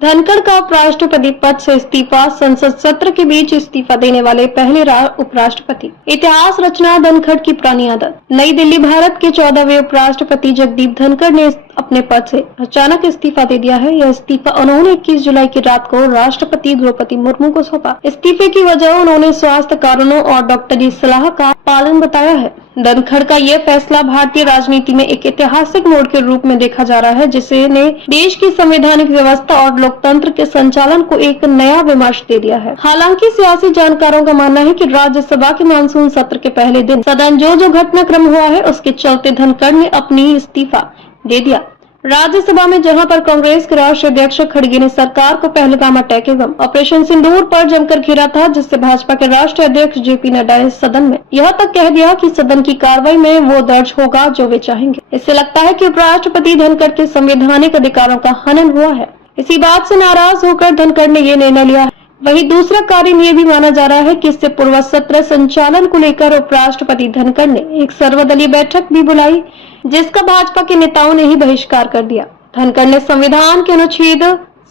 धनखड़ का उपराष्ट्रपति पद से इस्तीफा, संसद सत्र के बीच इस्तीफा देने वाले पहले उपराष्ट्रपति। इतिहास रचना धनखड़ की पुरानी आदत। नई दिल्ली। भारत के 14वें उपराष्ट्रपति जगदीप धनखड़ ने अपने पद से अचानक इस्तीफा दे दिया है। यह इस्तीफा उन्होंने 21 जुलाई की रात को राष्ट्रपति द्रौपदी मुर्मू को सौंपा। इस्तीफे की वजह उन्होंने स्वास्थ्य कारणों और डॉक्टरी सलाह का पालन बताया है। धनखड़ का यह फैसला भारतीय राजनीति में एक ऐतिहासिक मोड़ के रूप में देखा जा रहा है, जिसने देश की संवैधानिक व्यवस्था और लोकतंत्र के संचालन को एक नया विमर्श दे दिया है। हालांकि सियासी जानकारों का मानना है कि राज्यसभा के मानसून सत्र के पहले दिन सदन जो घटनाक्रम हुआ है उसके चलते धनखड़ ने अपनी इस्तीफा दे दिया। राज्यसभा में जहां पर कांग्रेस के राष्ट्रीय अध्यक्ष खड़गे ने सरकार को पहलगाम अटैक एवं ऑपरेशन सिंदूर पर जमकर घेरा था, जिससे भाजपा के राष्ट्रीय अध्यक्ष जेपी नड्डा ने सदन में यह तक कह दिया कि सदन की कार्रवाई में वो दर्ज होगा जो वे चाहेंगे। इससे लगता है कि उपराष्ट्रपति धनखड़ के संवैधानिक अधिकारों का हनन हुआ है। इसी बात से नाराज होकर धनखड़ ने ये निर्णय लिया है। वहीं दूसरा कारण ये भी माना जा रहा है कि इससे पूर्व सत्र संचालन को लेकर उपराष्ट्रपति धनखड़ ने एक सर्वदलीय बैठक भी बुलाई, जिसका भाजपा के नेताओं ने ही बहिष्कार कर दिया। धनखड़ ने संविधान के अनुच्छेद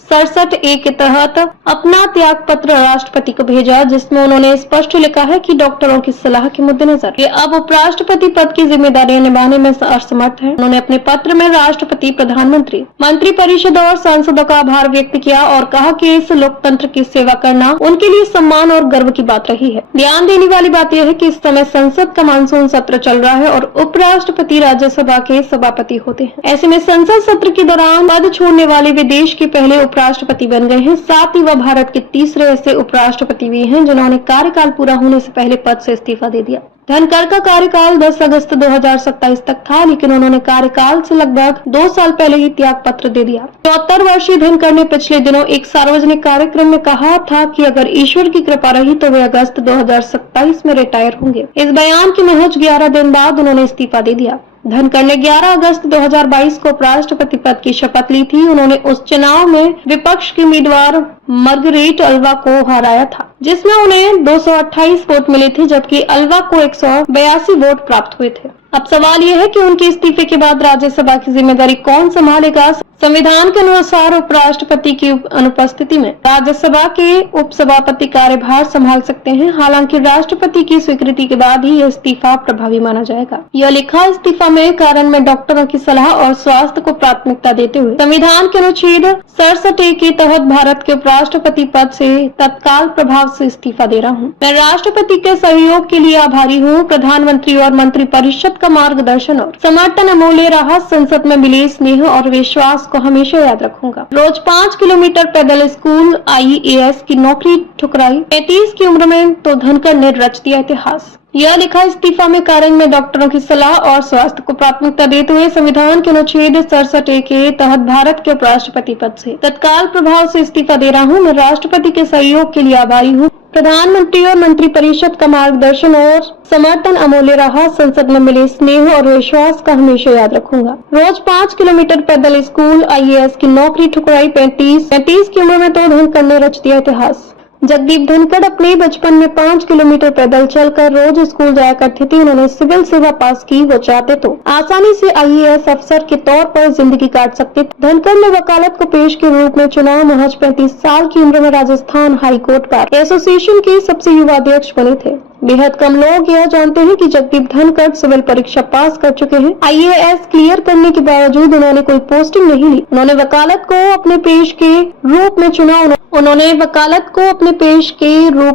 67A के तहत अपना त्याग पत्र राष्ट्रपति को भेजा, जिसमें उन्होंने स्पष्ट लिखा है कि डॉक्टरों की सलाह के मद्देनजर ये अब उपराष्ट्रपति पद की जिम्मेदारियां निभाने में असमर्थ है। उन्होंने अपने पत्र में राष्ट्रपति, प्रधानमंत्री, मंत्रिपरिषद और सांसदों का आभार व्यक्त किया और कहा कि इस लोकतंत्र की सेवा करना उनके लिए सम्मान और गर्व की बात रही है। ध्यान देने वाली बात यह है कि इस समय संसद का मानसून सत्र चल रहा है और उपराष्ट्रपति राज्यसभा के सभापति होते हैं। ऐसे में संसद सत्र के दौरान पद छोड़ने वाले वे देश के पहले उपराष्ट्रपति बन गए हैं। साथ ही वह भारत के तीसरे ऐसे उपराष्ट्रपति भी हैं जिन्होंने कार्यकाल पूरा होने से पहले पद से इस्तीफा दे दिया। धनखड़ का कार्यकाल 10 अगस्त 2027 तक था, लेकिन उन्होंने कार्यकाल से लगभग 2 साल पहले ही त्याग पत्र दे दिया। 74 वर्षीय धनखड़ ने पिछले दिनों एक सार्वजनिक कार्यक्रम में कहा था कि अगर ईश्वर की कृपा रही तो वे अगस्त 2027 में रिटायर होंगे। इस बयान के महज 11 दिन बाद उन्होंने इस्तीफा दे दिया। धनखड़ ने 11 अगस्त 2022 को उपराष्ट्रपति पद की शपथ ली थी। उन्होंने उस चुनाव में विपक्ष की उम्मीदवार मार्गरेट अल्वा को हराया था, जिसमें उन्हें 228 वोट मिले थे, जबकि अल्वा को 182 वोट प्राप्त हुए थे। अब सवाल यह है कि उनके इस्तीफे के बाद राज्यसभा की जिम्मेदारी कौन संभालेगा। संविधान के अनुसार उपराष्ट्रपति की अनुपस्थिति में राज्यसभा के उपसभापति कार्यभार संभाल सकते हैं। हालांकि राष्ट्रपति की स्वीकृति के बाद ही यह इस्तीफा प्रभावी माना जाएगा। यह लिखा इस्तीफा में कारण में डॉक्टरों की सलाह और स्वास्थ्य को प्राथमिकता देते हुए संविधान के अनुच्छेद 67A के तहत भारत के उपराष्ट्रपति पद से तत्काल प्रभाव से इस्तीफा दे रहा हूँ। मैं राष्ट्रपति के सहयोग के लिए आभारी हूँ। प्रधानमंत्री और मंत्रिपरिषद का मार्गदर्शन और समर्थन अमूल्य रहा। संसद में मिले स्नेह और विश्वास को हमेशा याद रखूंगा। रोज 5 किलोमीटर पैदल स्कूल, IAS की नौकरी ठुकराई। 35 की उम्र में तो धनखड़ ने रच दिया इतिहास। यह लिखा इस्तीफा में कारण में डॉक्टरों की सलाह और स्वास्थ्य को प्राथमिकता देते हुए संविधान के अनुच्छेद 67A के तहत भारत के उपराष्ट्रपति पद से तत्काल प्रभाव से इस्तीफा दे रहा हूँ। मैं राष्ट्रपति के सहयोग के लिए आभारी हूँ। प्रधानमंत्री और मंत्रिपरिषद का मार्गदर्शन और समर्थन अमूल्य रहा। संसद में मिले स्नेह और विश्वास का हमेशा याद रखूंगा। रोज 5 किलोमीटर पैदल स्कूल, IAS की नौकरी ठुकराई। 35 की उम्र में तो धनखड़ ने रच दिया इतिहास। जगदीप धनखड़ अपने बचपन में 5 किलोमीटर पैदल चलकर रोज स्कूल जाया करती थी। उन्होंने सिविल सेवा पास की। वो चाहते तो आसानी से IAS अफसर के तौर पर जिंदगी काट सकते थे। धनखड़ ने वकालत को पेश के रूप में चुना। महज 35 साल की उम्र में Rajasthan high court bar association के सबसे युवा अध्यक्ष बने थे। बेहद कम लोग यह जानते हैं कि जगदीप धनखड़ सिविल परीक्षा पास कर चुके हैं। IAS क्लियर करने के बावजूद उन्होंने कोई पोस्टिंग नहीं ली। उन्होंने वकालत को अपने पेश के रूप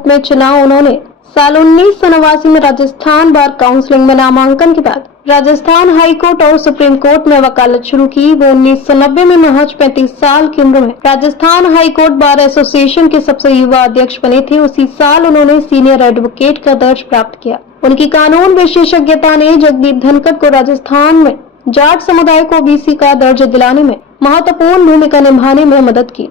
में चुना। उन्होंने साल 1989 में राजस्थान बार काउंसिलिंग में नामांकन के बाद राजस्थान हाई कोर्ट और सुप्रीम कोर्ट में वकालत शुरू की। वो 1990 में महज 35 साल की उम्र में Rajasthan high court bar association के सबसे युवा अध्यक्ष बने थे। उसी साल उन्होंने सीनियर एडवोकेट का दर्ज प्राप्त किया। उनकी कानून विशेषज्ञता ने जगदीप धनखड़ को राजस्थान में जाट समुदाय को OBC का दर्जा दिलाने में महत्वपूर्ण भूमिका निभाने में मदद की।